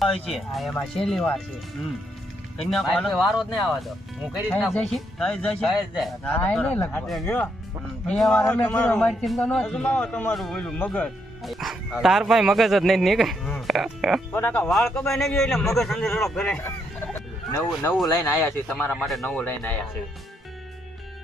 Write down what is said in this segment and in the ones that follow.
આવે છે આ એમાં છેલ્લી વાર છે. કઈ નાખો હાલો. વારો જ નહીં આવે તો હું કરી જ થઈ નાખું. જશે. થઈ જશે. થઈ જ જાય. આ એ નહીં લખો. આપણે જો બે વાર અમે કર્યું, અમારી ચિંતા નહોતી. અજમાવો તમારું ઓલું મગજ તાર પાસે મગજ જ નહીં નીકળે. થોડાક વાળ કપાઈ નહીં ગયો એટલે મગજ અંદર થોડો કરે. નવું લઈને આયા છે તમારા માટે નવું લઈને આયા છે.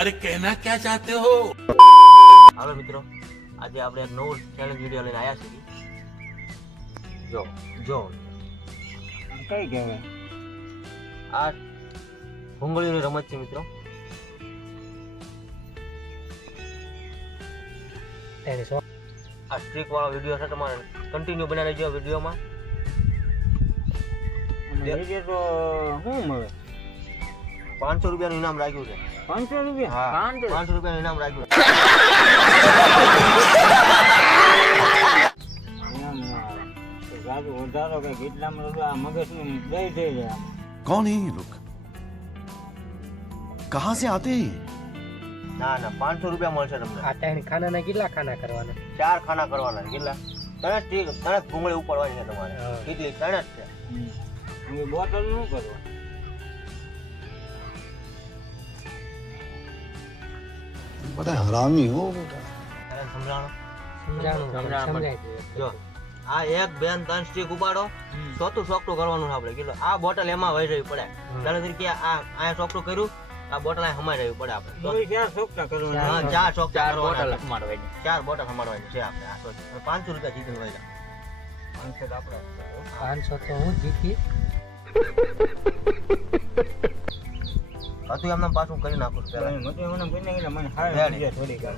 अरे कहना क्या चाहते हो? હાલો મિત્રો, આજે આપણે એક નવો ચેલેન્જ વિડિયો લઈને આવ્યા છીએ. જો જો કઈ કહેવાય આ ભૂંગળીની રમત છે મિત્રો. તેની સો આ સ્ટ્રીક વાળો વિડિયો છે, તમારે કન્ટિન્યુ બનાવી લેજો વિડિયોમાં. અને બીજે તો શું મળે 500 રૂપિયાનું ઇનામ રાખ્યું છે. 500 રૂપિયા હા, 500 રૂપિયાનું ઇનામ રાખ્યું છે. એમ ના આવે. તો જાજુ વધારો કે કેટલામાં તો આ મગજનું દઈ થઈ જાય આમ. कौन है ये लोग? कहाँ से आते हैं? ના ના 500 રૂપિયા મળશે તમને. આ ત્રણ ખાનાના કેટલા ખાના કરવાના? 4 ખાના કરવાના છે. કેટલા? 3 સ્ટ્રીક 3 ભૂંગળી ઉપાડવાની છે તમારે. હા. કેટલી? 3 જ છે. હવે બોટલ નું કરવા बड़ा हरामी हो बेटा. તારે સમજાણો? સમજાણું સમજાય જો આ એક બેન 3 સ્ટીક ઉપાડો, ચોથું સોકટું કરવાનું છે આપણે. કેટલો? આ બોટલ એમાં વહી જવી પડે. દાખલા તરીકે આ સોકટું કર્યું, આ બોટલ આ હમાઈ રહેવી પડે આપણે. તો ક્યાં સોકટા કરવાના હા, 4 સોકટા 4 કરવાના બોટલ છે. સમાડવાની. 4 બોટલ સમાડવાની છે આપણે. આ 500 રૂપિયા જીતીને વહી 500 આપડા 500 તો હું જીતી. હતું એમને પાછું કરી નાખું છું પહેલા. મતે મને બને એટલે મને હારે રેડી. બીજા થોડી કર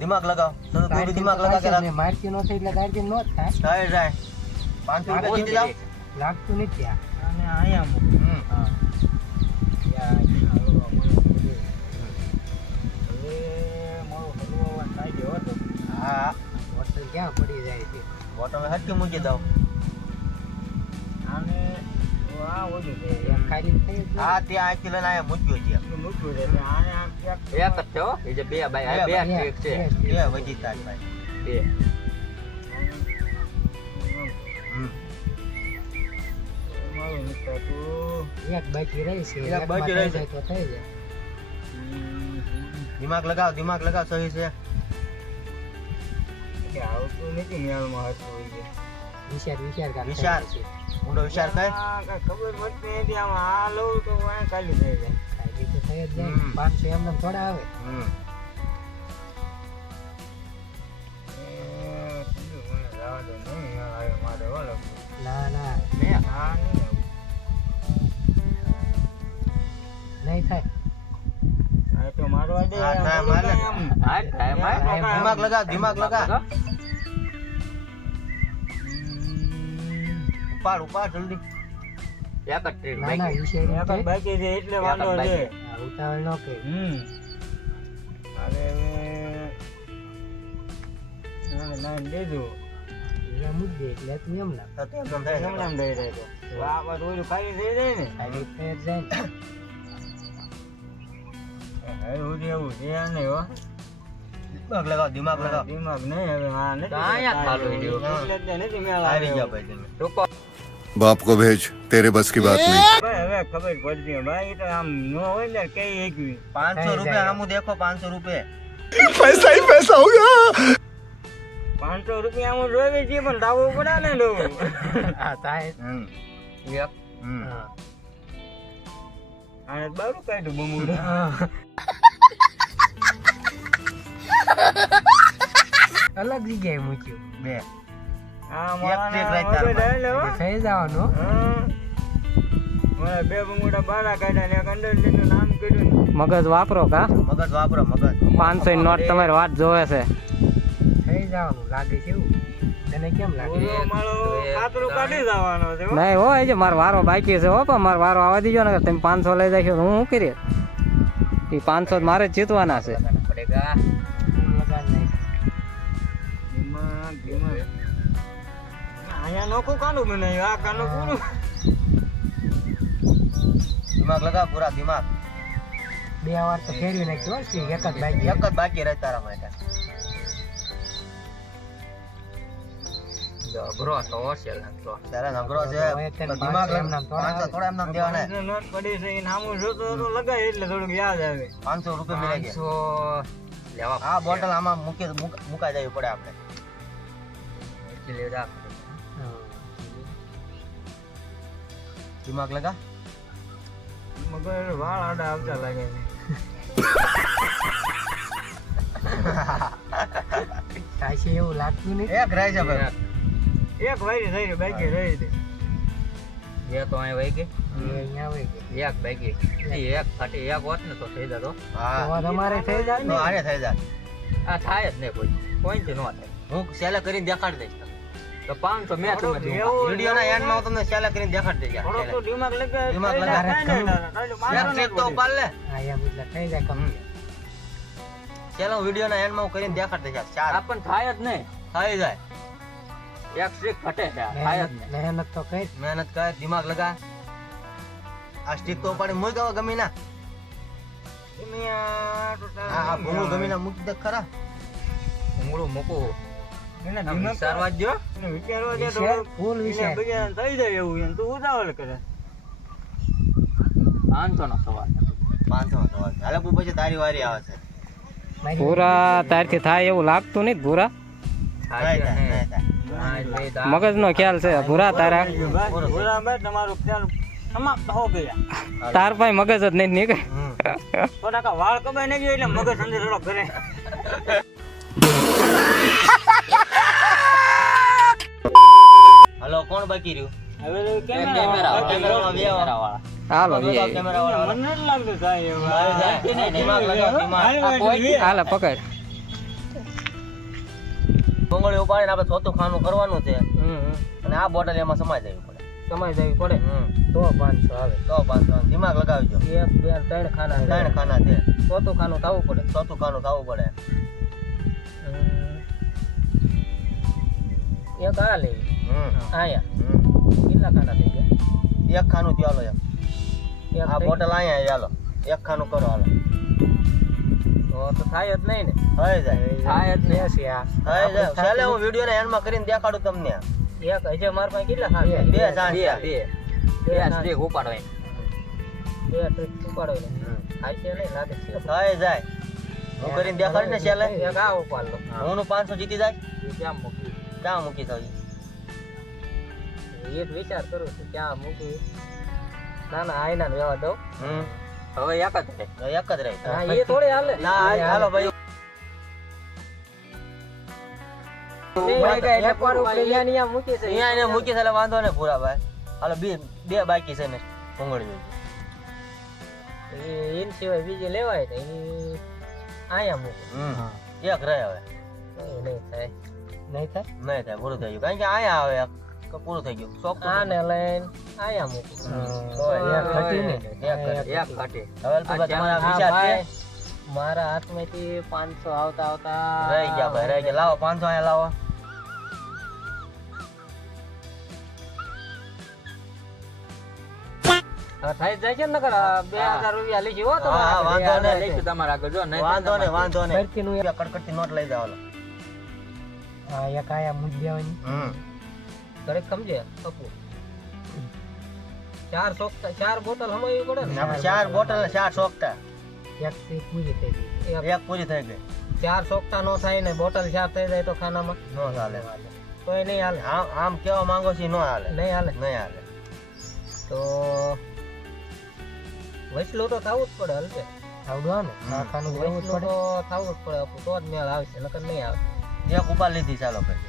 દિમાગ લગાવ. તો થોડું દિમાગ લગા કે રાખ. મારતી નો થઈ એટલે દાર્જિન નો જ થાય. જાય જાય 500 રૂપિયા જીતી જાવ. લાગતું નથી આ. અને આયા હમ. હા. યાર હલવા મને હવે મારો હલવા થાય ગયો હતો હા, હોટલ ક્યાં પડી જાય છે? બોટલ હટકી મૂકી દઉં. આને આ ઓલું છે એમ ખાલી થઈ જ હા, ત્યાં આખી લઈને આયા મૂક્યો છે. એટલું મૂક્યું છે એટલે આને આમ ક્યાંક એક જ છે હો. એ જે બે બાય બે જાય. ટ્રીક છે. એ વજી તાજ ભાઈ. બે. હમ. મારું નીકળતું એક બાકી રહી છે. એક એકમાં બાકી થઈ રહી છે. જાય તો થઈ જાય. દિમાગ લગાવ સહી છે. કે આવતું નથી મેળમાં હતું હોય છે વિચાર કાઢ વિચાર. ઊંડો વિચાર કર. આ કાંઈ ખબર પડતી નથી આમાં આ લઉં તો આ ખાલી થઈ જાય ખાલી તો થઈ જ જાય. હમ. 500 એમને થોડા આવે. હમ. કીધું મને જવા દે નહીં આવે મારે ઓલો ના ના આ નહીં આવું નહીં થાય. આ તો મારવા દે હા, આમ થાય, બોલો મારે. તો આમ. હા, થાય, ભાઈ. દિમાગ લગાવ. ઉપાડ જલ્દી. એક જ ટ્રીક ના ના બાકી. વિષય એક જ બાકી છે એટલે એક જ વાંધો છે બાકી. ઉતાવળ નો કે અરે હવે નામ દેજો એના મુદ્દે એટલે તું એમ લાગ તો તેમ તેમ થાય ને. નામ દઈ રહ્યો તો આ વાત ઓલું ખાલી થઈ જાય ને ખાલી થઈ જ જાય ને. હવે હું એવું છે આ નહીં હો દિમાગ લગાવ. દિમાગ નહીં હવે આ નથી તો અહીંયા ખાલી એટલે વિડીયો. જ નથી મેળ હારી ગયા આવ્યો ભાઈ તમે. રૂકો. बाप को भेज, तेरे बस की बात नहीं. ભાઈ હવે ખબર પડતી હોય. ભાઈ તો આમ નો હોય ને કઈ એકવી 500 રૂપિયા સામું દેખો. 500 રૂપિયા. पैसा ही पैसा होगा. 500 રૂપિયા હું જોઈ છીએ પણ લાવવું પડે ને લો હા થાય. હમ. એક. હમ. હા. આને બારું કાઢ્યું બમુડું અલગ જગ્યાએ મૂક્યું. 2 આ એક મારા ટ્રીક રાખ તાર મગજ હાલે હો. થઈ જવાનું. મારા 2 બમુડા બારા કાઢ્યા ને એક અંદર લીધું નામ કર્યું ને મગજ વાપરો કા. મગજ વાપરો મગજ. 500 ની નોટ તમારી વાત જોવે છે. થઈ જવાનું લાગે છે એવું. તને કેમ લાગે? ઓલો મારો કાતરું કાઢી જવાનો છે હો. નહીં હોય છે મારો વારો બાકી છે હો પણ મારો વારો આવવા દીજો ને તમે 500 લઈ જાય હું શું કરીએ. એ 500 મારે જ જીતવાના છે. લગાડ નહીં. દિમાગ દિમાગ અહીંયા નોખું કાનું બનાવ્યું આ કાનું પૂરું દિમાગ લગાવ પૂરા દિમાગ. 2 વાર તો ફેરવી નાખ્યો છે. એક જ બાકી. એક જ બાકી રહે તારા માટે. જો અઘરો તો હશે લાગતો. ત્યારે નગરો છે હવે તેને તો દિમાગ 500 એમનામ થોડા પાંચસો થોડા એમનામ દેવાના પાંચસો નોટ પડી છે એ નામું જોતો તો લગાય એટલે થોડુંક યાદ આવે 500 રૂપિયા મિલે ગયા 500 લેવા આ બોટલ આમાં મુકાઈ દેવી પડે આપણે દિમાગ લગા મગર વાળ આડા આવતા લાગે છે કાંઈ એવું લાગતું નહીં. એક રહે છે ભાઈ એક વાયરી થઈ ગઈ બાકી રહી હતી એ તો અહીં વહી ગઈ એ અહીંયા આવી ગઈ. એક ભાગી એક ફાટી એક હોત ને તો થઈ જતો. હા તો તમારે થઈ જાય તો ને. આને થઈ જાય આ થાય જ નહીં કોઈથી ન થાય. હું સેલે કરીને દેખાડી દઈશ તો 500 મેં થોડુંક તમને એવું વિડિયોના એન્ડમાં હું તમને સેલે કરીને દેખાડી દઈશ થોડોક તો દિમાગ લગાય દિમાગ થઈ લગાય. જાય, કાંઈ નહીં, એક ટ્રીક તો ઉપાડ લે હા એમ એટલે થઈ જાય complete. સેલે હું વિડિયોના એન્ડમાં હું કરીને દેખાડી દઈશ ચાર આપણને થાય જ નહીં. થઈ જાય એક સ્ટ્રીક ઘટે છે થાય જ નહીં. મહેનત તો કઈ મહેનત કર દિમાગ લગા આ સ્ટીક તો ઉપાડી મૂક હવે ગમી ના આ ભૂંગળું ગમી ના મૂકી દે ખરા ઊંઘળું મૂકવું એને આમ દિમાગ વિચારવા જ જો. એને વિચારવા દે તો વિચાર, full એને વિચાર. બીજાને થઈ જાય એવું એમ તું ઉતાવળ કરે 500 નો સવાલ 500 સવાલ હાલે કોઈ પછી તારી વારી આવે છે મારી પૂરા તારથી થાય એવું લાગતું નહીં પૂરા નહીં થાય, નહીં થાય. મગજનો ખ્યાલ છે પૂરા તારા ભોલા ભાઈ તમારો ખ્યાલ સમાપ્ત હો ગયા તાર પાસે મગજ જ નહીં નીકળે. હમ. થોડાક વાળ કપાઈ નહીં ગયો એટલે મગજ અંદર થોડો કરે હાલો કોણ બાકી રહ્યું હવે તો કેમેરા કેમેરામાં બે આવો. વાળા હાલો તો કેમેરા વાળા મને નથી લાગતું થાય એવું. દિમાગ લગાવ દિમાગ હાલે પકડ. ભૂંગળી ઉપાડીને આપણે ચોથું ખાનું કરવાનું છે અને આ બોટલ એમાં સમાઈ જવી પડે સમય જવી પડે તો 500 આવે. તો 500 દિમાગ લગાવજો 1 2 3 ખાના 3 ખાના છે ચોથું ખાનું થવું પડે. ચોથું ખાનું ખાવું પડે એક આ લેવી આયા હમ. કેટલા ખાના થઈ ગયા? એક ખાનું ચાલો એમ એક આ થઈ બોટલ અહીંયા ચાલો એક ખાનું કરો હાલો ગયું. તો થાય જ નહીં ને. થઈ જાય થાય જ નહીં. છે આ. થઈ જાય ચાલે હું વિડિયોને એન્ડમાં કરીને દેખાડું તમને એક હજે માર પાસે કેટલા ખાના છે? બે જાણ છે. બે સ્ટ્રીક ઉપાડવાય. બે સ્ટ્રીક ઉપાડવાય. થાય છે નહીં લાગે છે. થઈ જાય હું કરીને દેખાડી ને છેલ્લે એક આ ઉપાડ લો. હું 500 જીતી જાય એ ક્યાં મૂકી? ક્યાં મૂકી થયું એ જ વિચાર કરું છું ક્યાં મૂકી. ના ના આયના વ્યવહાર દઉં. હમ હવે એક જ રહે. એક જ રહી હા એ થોડી હાલે. ના હાલો ભાઈ એકવાર ઉપર અહીંયા મૂકી છે. અહીંયા એને મૂકી છે એટલે વાંધો ને પૂરા ભાઈ હાલો બે બાકી છે ને ભૂંગળી એન સિવાય બીજી લેવાય ને એ આયા મૂકે. એક રહે હવે એ નહીં થાય. નહીં થાય નહીં થાય પૂરું થઈ ગયું કારણ કે અહીંયા આવે તો પૂરું થઈ ગયું શોખ તો આને લઈને આયા મૂકે. તો એક ઘટી ને. એક ઘટી. એક ઘટે. હવે અલ્પભાઈ તમારા હા વિચાર છે ભાઈ, મારા હાથમાંથી 500 આવતા આવતા રહી ગયા ભાઈ રહી ગયા લાવો 500 અહીંયા લાવો હવે થઈ જાય છે ને નકર 2000 રૂપિયા લીધી હો તો હા, વાંધો નહીં. લઈશું તમારા આગળ જો નહીં વાંધો નહીં વાંધો નહીં ફરતીનું કડકડતી નોટ લઈ જાવ હા એક આયા મૂક દેવાની. ઘરે સમજે અપુ 4 બોટલ હમાવી પડે ને. આપણે 4 બોટલ ને 4 સોકટા એક થી પૂરી થઈ ગઈ. એક પૂરી થઈ ગઈ 4 સોકટા નો થાય ને બોટલ 4 થઈ જાય તો ખાનામાં નો ચાલે તો એ નહીં હાલે. આમ કેવા માંગો છો નો હાલે નહીં હાલે નહીં હાલે તો વસલું તો થવું જ પડે હલકે. આવડવા ને કાકાનું જવું જ વસલું પડે. તો થવું જ પડે અપુ તો જ મેળ આવશે નકર નહીં આવે. એક ઉપાડ લીધી ચાલો ભાઈ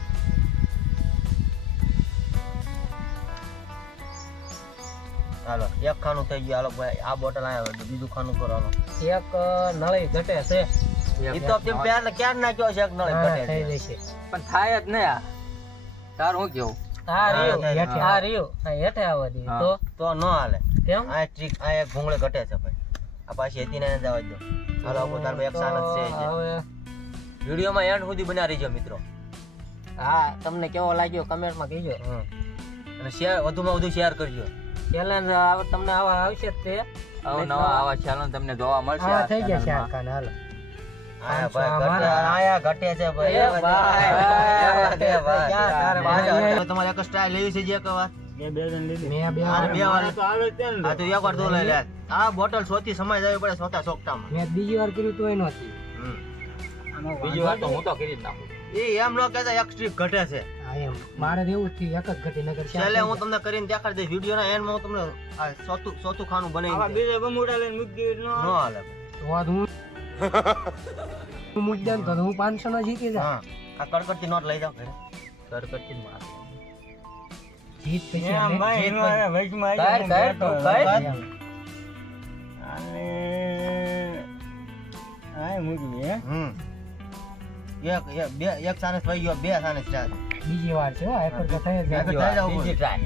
હાલો એક ખાનું થઈ ગયું હાલો ભાઈ આ બોટલ આયા બીજું ખાનું કરો હાલો એક નળી ઘટે છે ઈ તો તેમ પહેલા ક્યાં નાખ્યો છે એક નળી હા, ઘટે થઈ છે જશે. પણ થાય જ નહીં આ તાર હું કેવું હા, રહ્યું હેઠે આ રહ્યું આ હેઠે આવવા દીધું હા. તો તો ન હાલે કેમ આ ટ્રીક આ એક ભૂંગળે ઘટે છે ભાઈ આ પાછી હતી ને જવા દો હાલો આપો તાર એક સાન જ છે હવે વિડીયોમાં એન્ડ સુધી બના રહેજો મિત્રો હા તમને કેવો લાગ્યો કમેન્ટમાં કહેજો. અને શેર વધુમાં વધુ શેર કરજો ચેલેન્જ તમને આવા આવશે જ તે નવા આવા ચેનલ તમને જોવા મળશે હા થઈ ગયા છે આ કાન હાલો આયા 500 ભાઈ ઘટે, અમારા. આયા ઘટે છે ભાઈ. એ ભાઈ, ઘટે ભાઈ. ક્યાં તારે ભાઈ, તમારે એક સ્ટાઇલ લેવી છે જે એક વાર? બે જણ લીધી મેં બે આને બે વાર. તો આવે છે ને હા તો એક વાર તું લઈ લે. આ બોટલ સોથી સમય જવી પડે સોતા સોકટામાં. મેં બીજી વાર કર્યું તોય નહોતી. હમ. બીજી વાર તો હું તો કરી જ નાખું એ એમ ન કહેતા એક સ્ટ્રીક ઘટે છે. હા એમ મારે તો એવું જ થયું, એક જ ઘટી નગર ચાર છેલ્લે હું થઈ તમને કરીને દેખાડી દઈશ વિડીયોના એન્ડમાં હું તમને આ ચોથું ખાનું આવા બનાવી બીજે બમુડા લઈને મૂકી દઈએ ન નો હાલે. જાય. તો હું મુદ્દા તો હું 500 નો જીતી જા. હા આ કડકડતી નોટ લઈ જાવ ઘરે. કડકડતી જ માર. જીત પછી એમ અમે ભાઈ જીત એનો ભાઈ. આ વચમાં આવી કર, ગયો, કર, હું તું બેઠો. કર. એમ. અને આ મૂકી હે હમ એક સાને થઈ ગયો બે સાને ચાર. બીજી વાર છે હો, હાઈપર તો થઈ જ આગળ જાય. થઈ જાવ બીજી try.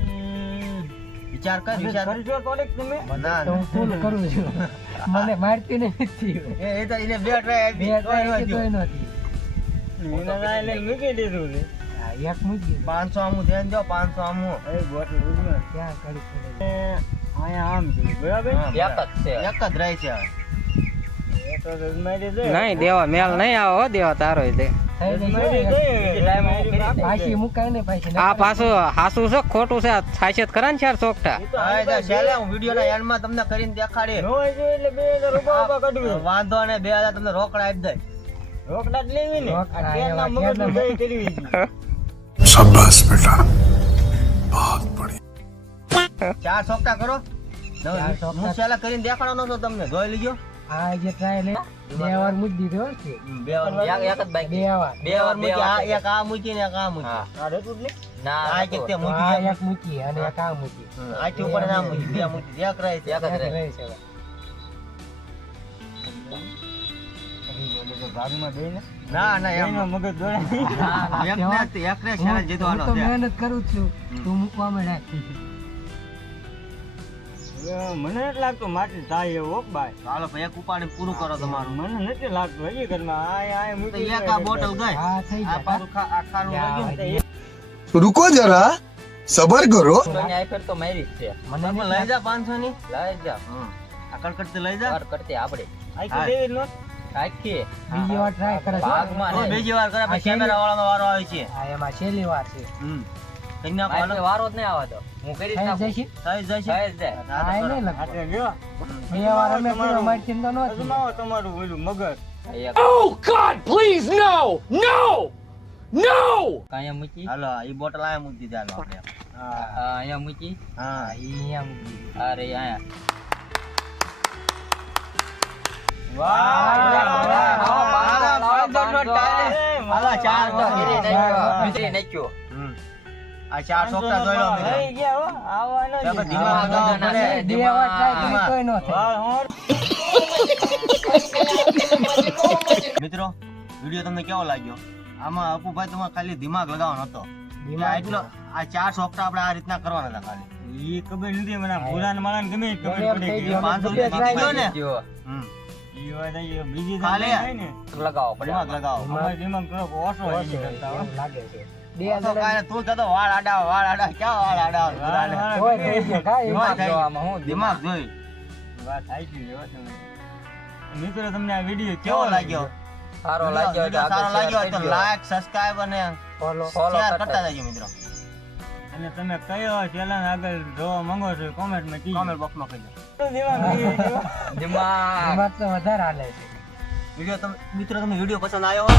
વિચાર કર વિચાર કર. કરશો થોડીક તમે ના તો હું ફૂલ કરું છું. મને મારતી નથી. એ તો એને બે ટ્રાય બે try હતી તોય નહોતી. એના ગાય લઈને મૂકી દીધું છે હા, એક મૂકી 500 આમું ધ્યાન દો 500 આમું. એ બોટલ ઉડમાં ક્યાં કરી પડે. અહીંયા આમ છે બરાબર હા, એક જ છે. એક જ રહી છે હવે. એ તો ઉડમારી દે નહીં દેવા મેલ નહીં આવો હો દેવા તારો તે થઈ ઉડમારી જશે. દે ટાઈમ હું કરી દઈશ. પાછી મુકાય ને પાછી આ પાછું હાસું છે ખોટું છે આ સાચેત કરા ને ચાર ચોકટા હા, એ તો છેલ્લે હું વિડીયોના એન્ડમાં તમને કરીને દેખાડી. નો હોય તો એટલે 2000 રૂપિયા ઉભા કાઢવું વાંધો ને 2000 તમને રોકડા આપી દઈ. રોકડા જ લેવી ને રોકડા, આ ટ્રેનના એવા મગજમાં ટ્રેનના ગઈ કરવી છે. शाबाश बेटा बहुत बढ़िया. 4 સોકટા કરો. ચાર સોકટા. હું છેલ્લે કરીને દેખાડવાનો છું તમને જોઈ લીજો. આ જે ટ્રાય લે બે વાર મૂકી દીધો છે. બે વાર એક જ બાકી બે વાર બે વાર મૂકી આ એક આ મૂકી ને એક આ મૂકી. હા. આ રેતું જ ને ના આ કે તે તો મૂકી આ જાય. એક મૂકી અને એક આ મૂકી. આથી ઉપર ના મૂકી બે મૂકી એક રહી છે. એક જ રહે. રહે છે હવે. ભાગમાં બે ને ના ના એમ એનો મગજ દોડે એક ને છેલ્લે જીતવાનો હું તો છે. મહેનત કરું જ છું. તું મૂકવા માંડ. મને નથી લાગતું માટી થાય એવો ભાઈ ચાલો ભાઈ એક ઉપાડી પૂરું કરો તમારું. મને નથી લાગતું હજી ઘરમાં આ તો મૂકી એક આ બોટલ ગઈ. હા થઈ આ જાય. પાછું આ ખાનું રહી ગયું. रुको जरा सबर करो. કોઈને આ ફેર તો મારી જ છે મને તમે લઈ જા 500 ની. લઈ જા આ કડકડતી લઈ જા. વાર કરતી આપણે આખી દેવી નો આખી બીજી વાર ટ્રાય કરે છે. ભાગમાં તો નહીં. બીજી વાર કરે આ પછી છેલ્લી- કેમેરા વાળાનો વારો આવે છે. હા એમાં છેલ્લી વાર છે. કરી નાખો મારે હાલો. વારો જ નહીં આવે તો હું કરી જ થઈ નાખું. જશે. થઈ જશે. થઈ જ જાય. હા, આ તો નહીં કરો. લગતો. આટલે ગયો બે વાર અમે પૂરો મારથી તો નહોતી. અજમાવો તમારું ઓલું મગજ એક. અહીંયા મૂકી હાલો ઈ બોટલ આયા મૂકી દીધી હાલો આપણે. અહીંયા મૂકી હા અહીંયા મૂકી દીધી. અરે અહીંયા હાલો, ચાર તો વિતરી કરી નાખ્યો. વિતરી નાખ્યો. આ ચાર સોકટા જોઈ લો મિત્રો. થઈ ગયા હો આવવાનો જ આપણે નથી. ધીમા લગાવવા પડે. બે વાર ટ્રાય કરી તોય ન થાય. વાહ, હોર. મિત્રો વિડીયો તમને કેવો લાગ્યો? આમાં અપુભાઈ તમારે ખાલી દિમાગ લગાવવાનો હતો. દિમાગ એટલો આ ચાર સોકટા આપણે આ રીતના કરવાના હતા ખાલી. ઈ ખબર નથી મને ભૂલાને માળાને ગમે એ ખબર ગમે એમ પડી થઈ ગઈ. ગયું. 500 બે try જીતી ગયો ને. જો, હમ. ઈ વાત આવી, બીજી ખાલી થાય ને લગાવો પડે દિમાગ લગાવો. અમારે દિમાગ થોડોક ઓછો હોય ઓછો એની કરતા, હો. એમ લાગે છે. બે તો જણા કાંઈ તું કહેતો વાળ આડા ક્યાં વાળ આડા ભૂલાને? હોય થઈ ગયો. કાંઈ દિમાગ એમાં. થઈ આમાં હું દિમાગ જોઈ વાત સાચી છે, હો તમે. મિત્રો તમને આ વિડીયો કેવો લાગ્યો? સારો લાગ્યો હોય તો સારો આગળ લાગ્યો share તો કરજો. લાઈક સબસ્ક્રાઇબ અને ફોલો Follow શેર કરતા કરતા જજો મિત્રો. અને તમે કયો ચેનલ આગળ જોવા માંગો છો કોમેન્ટમાં કીજો. કોમેન્ટ બોક્સમાં કહેજો. દિમાગ થઈ ગયો. દિમાગ દિમાગ તો વધારે હાલે છે. વિડીયો તમે મિત્રો તમને વિડીયો પસંદ આવ્યો હોય